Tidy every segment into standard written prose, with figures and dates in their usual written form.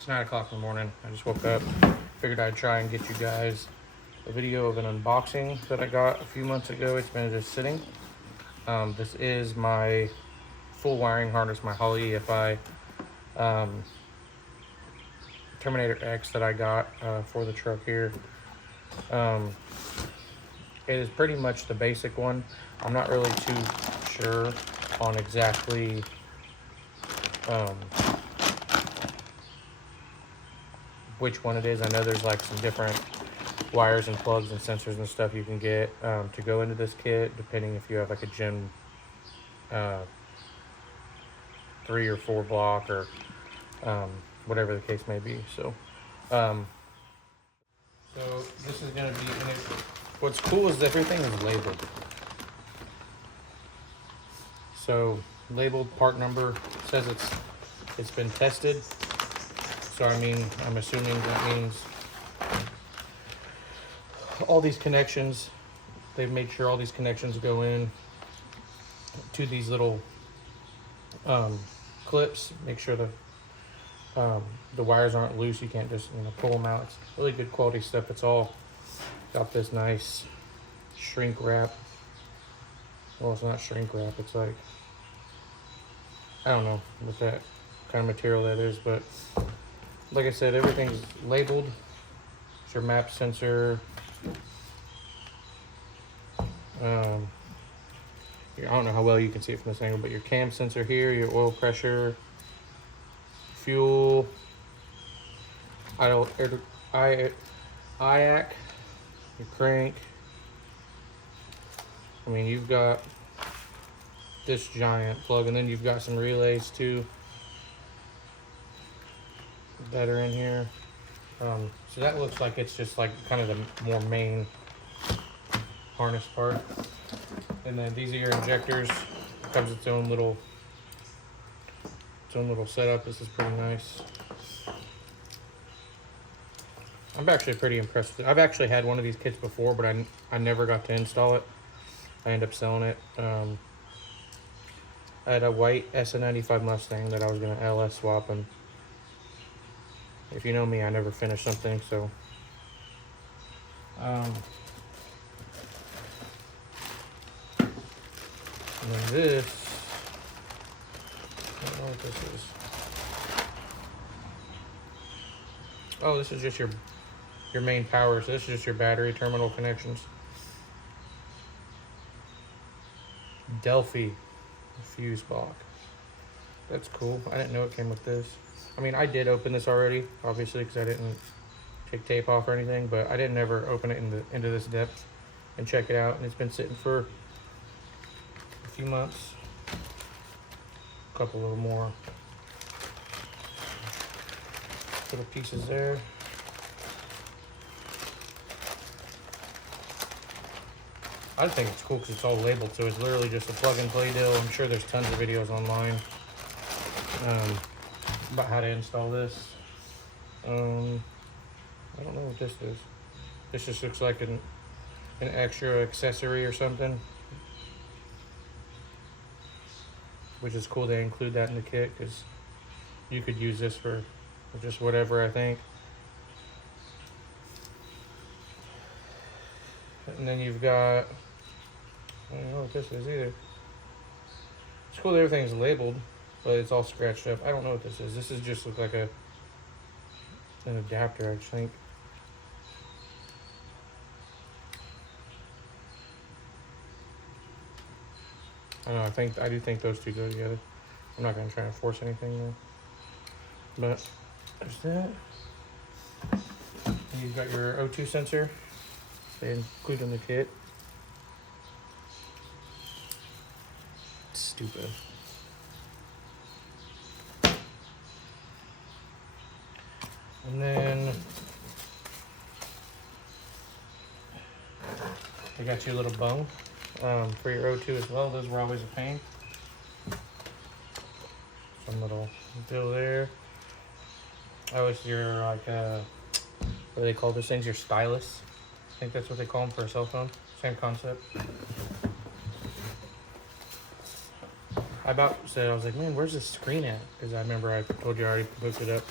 It's 9 o'clock in the morning. I just woke up. Figured I'd try and get you guys a video of an unboxing that I got a few months ago. It's been just sitting. This is my full wiring harness, my Holley Terminator X that I got for the truck here. It is pretty much the basic one. I'm not really too sure on exactly which one it is. I know there's like some different wires and plugs and sensors and stuff you can get to go into this kit, depending if you have like a Gen 3 or 4 block or whatever the case may be. So this is gonna be in it. What's cool is everything is labeled. So labeled, part number, says it's been tested. So I mean, I'm assuming that means all these connections, they've made sure all these connections go in to these little clips. Make sure the wires aren't loose. You can't just pull them out. It's really good quality stuff. It's all got this nice shrink wrap. Well, it's not shrink wrap. It's like, I don't know what that kind of material that is, but like I said, everything's labeled. It's your map sensor. I don't know how well you can see it from this angle, but your cam sensor here, your oil pressure, fuel, IAC, your crank. I mean, you've got this giant plug, and then you've got some relays too that are in here. So that looks like it's just like kind of the more main harness part. And then these are your injectors. It comes with its own little setup. This is pretty nice. I'm actually pretty impressed with it. I've actually had one of these kits before, but I never got to install it. I ended up selling it. I had a white SN95 Mustang that I was going to LS swap, and if you know me, I never finish something, so and then this, I don't know what this is. Oh, this is just your main power. So this is just your battery terminal connections. Delphi fuse block. That's cool. I didn't know it came with this. I mean, I did open this already, obviously, because I didn't take tape off or anything, but I didn't ever open it into this depth and check it out. And it's been sitting for a few months. A couple little more little pieces there. I think it's cool because it's all labeled, so it's literally just a plug and play deal. I'm sure there's tons of videos online about how to install this. I don't know what this is. This just looks like an extra accessory or something, which is cool. They include that in the kit because you could use this for just whatever, I think. And then you've got, I don't know what this is either. It's cool that everything's labeled, but it's all scratched up. I don't know what this is. This is just look like an adapter, I think. I don't know, I do think those two go together. I'm not gonna try to force anything though. But there's that. And you've got your O2 sensor. They include in the kit. Stupid. And then they got you a little bung for your O2 as well. Those were always a pain. Some little deal there. Oh, it's your like what do they call those things? Your stylus. I think that's what they call them for a cell phone. Same concept. I about said, I was like, man, where's this screen at? Because I remember I told you I already hooked it up.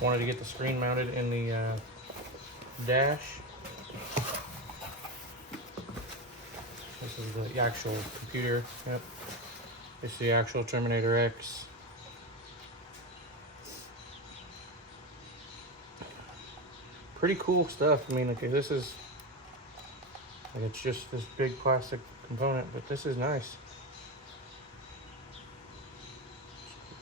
Wanted to get the screen mounted in the dash. This is the actual computer. Yep. It's the actual Terminator X. Pretty cool stuff. I mean, okay, this is like, it's just this big plastic component, but this is nice.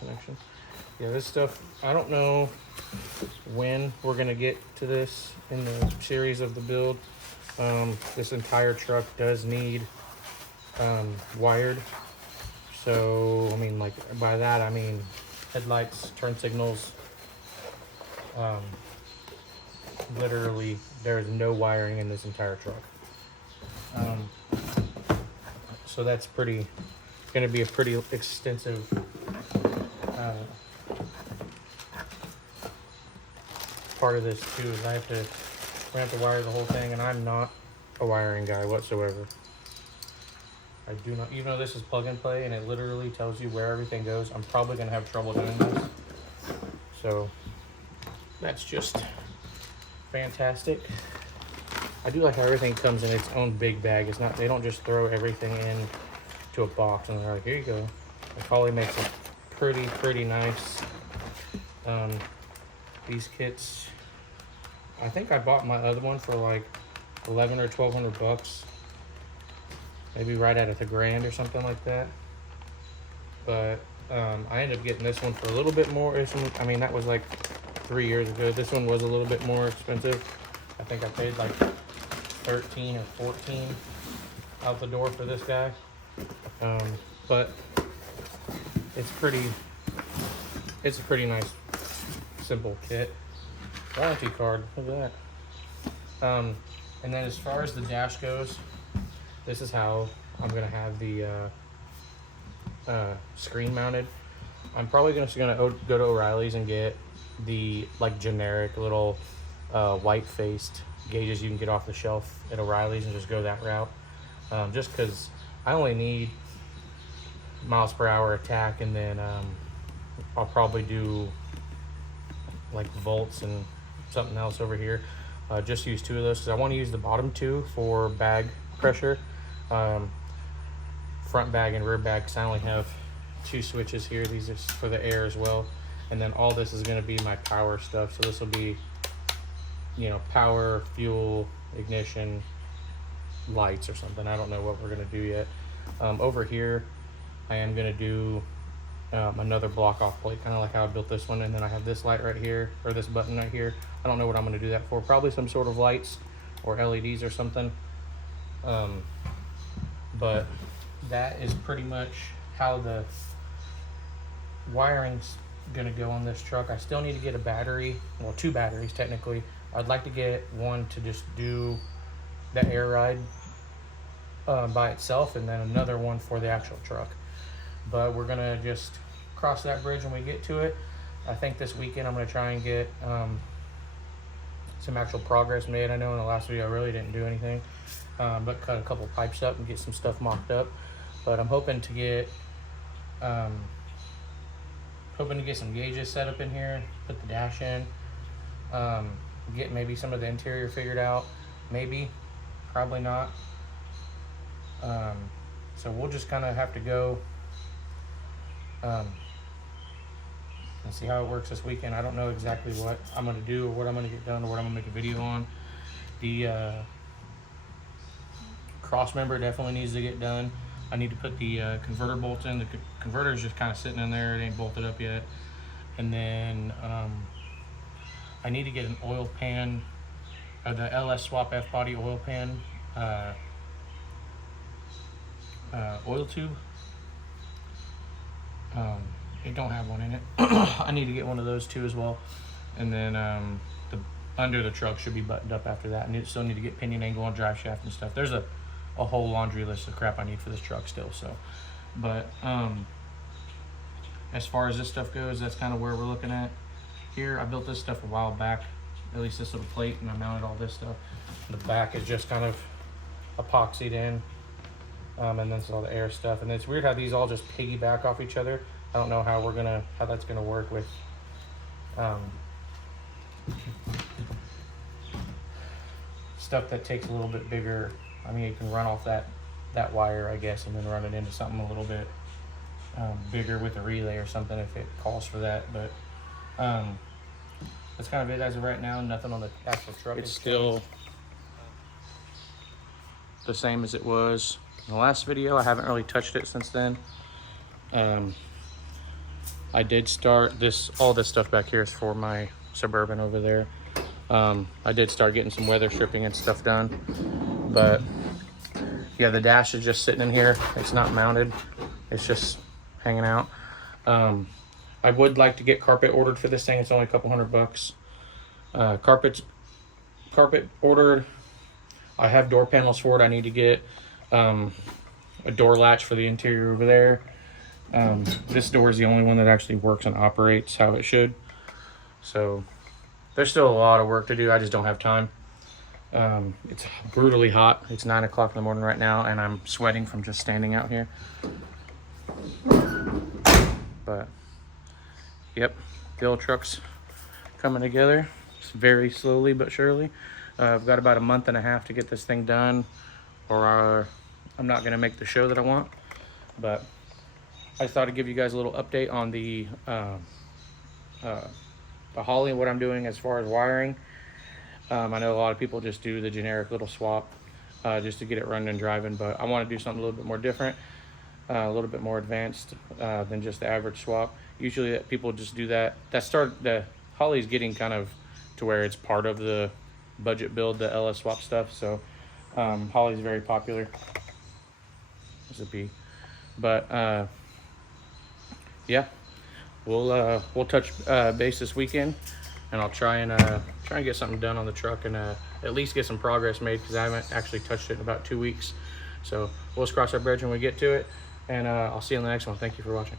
Connection. Yeah, this stuff, I don't know when we're gonna get to this in the series of the build. This entire truck does need wired. So, I mean, like, by that I mean headlights, turn signals. Literally, there is no wiring in this entire truck. So that's gonna be a pretty extensive part of this too. Is we're gonna have to wire the whole thing, and I'm not a wiring guy whatsoever. I do not, even though this is plug and play and it literally tells you where everything goes, I'm probably gonna have trouble doing this. So that's just fantastic. I do like how everything comes in its own big bag. It's not, they don't just throw everything in to a box and they're like, here you go. Like, Holley makes it pretty nice. These kits, I think I bought my other one for like 11 or 1200 bucks, maybe right at a grand or something like that. But I ended up getting this one for a little bit more. I mean, that was like 3 years ago. This one was a little bit more expensive. I think I paid like 13 or 14 out the door for this guy. But it's a pretty nice, simple kit. Warranty card, look at that. And then as far as the dash goes, this is how I'm gonna have the screen mounted. I'm probably gonna go to O'Reilly's and get the like generic little white-faced gauges you can get off the shelf at O'Reilly's and just go that route. Just because I only need miles per hour attack, and then I'll probably do like volts and something else over here. Just use 2 of those because I want to use the bottom 2 for bag pressure, front bag and rear bag, because I only have 2 switches here. These are for the air as well, and then all this is going to be my power stuff. So this will be, you know, power, fuel, ignition, lights or something. I don't know what we're going to do yet. Over here I am going to do another block off plate, kind of like how I built this one, and then I have this light right here, or this button right here. I don't know what I'm going to do that for. Probably some sort of lights or LEDs or something. But that is pretty much how the wiring's going to go on this truck. I still need to get a battery, well, 2 batteries technically. I'd like to get one to just do the air ride by itself, and then another one for the actual truck. But we're gonna just cross that bridge when we get to it. I think this weekend I'm gonna try and get some actual progress made. I know in the last video I really didn't do anything, but cut a couple pipes up and get some stuff mocked up. But I'm hoping to get some gauges set up in here, put the dash in, get maybe some of the interior figured out, maybe, probably not. So we'll just kind of have to go and see how it works this weekend. I don't know exactly what I'm going to do or what I'm going to get done or what I'm going to make a video on. The cross member definitely needs to get done. I need to put the converter bolts in. The converter is just kind of sitting in there. It ain't bolted up yet. And then I need to get an oil pan, the LS Swap F-Body oil pan oil tube. It don't have one in it. I need to get one of those too as well. And then the under the truck should be buttoned up after that. And you still need to get pinion angle on drive shaft and stuff. There's a whole laundry list of crap I need for this truck still. So, but as far as this stuff goes, that's kind of where we're looking at here. I built this stuff a while back, at least this little plate, and I mounted all this stuff. The back is just kind of epoxied in. And then it's all the air stuff, and it's weird how these all just piggyback off each other. I don't know how that's gonna work with Stuff that takes a little bit bigger, I mean, you can run off that wire, I guess, and then run it into something a little bit bigger with a relay or something if it calls for that. But that's kind of it as of right now. Nothing on the actual truck. It's still the same as it was in the last video. I haven't really touched it since then. I did start this, all this stuff back here is for my Suburban over there. I did start getting some weather stripping and stuff done, but yeah, the dash is just sitting in here. It's not mounted. It's just hanging out. I would like to get carpet ordered for this thing. It's only a couple $100. Carpet ordered. I have door panels for it. I need to get a door latch for the interior over there. This door is the only one that actually works and operates how it should. So there's still a lot of work to do. I just don't have time. It's brutally hot. It's 9 o'clock in the morning right now, and I'm sweating from just standing out here. But yep, the old truck's coming together. It's very slowly but surely. I've got about a month and a half to get this thing done, or I'm not gonna make the show that I want. But I just thought I'd give you guys a little update on the Holley and what I'm doing as far as wiring. I know a lot of people just do the generic little swap just to get it running and driving, but I want to do something a little bit more different, a little bit more advanced than just the average swap. Usually people just do that. The Holley's getting kind of to where it's part of the budget build, the LS swap stuff. So Holley's very popular. There's a B. But yeah, we'll touch base this weekend, and I'll try and get something done on the truck and at least get some progress made, because I haven't actually touched it in about 2 weeks. So we'll just cross our bridge when we get to it, and I'll see you on the next one. Thank you for watching.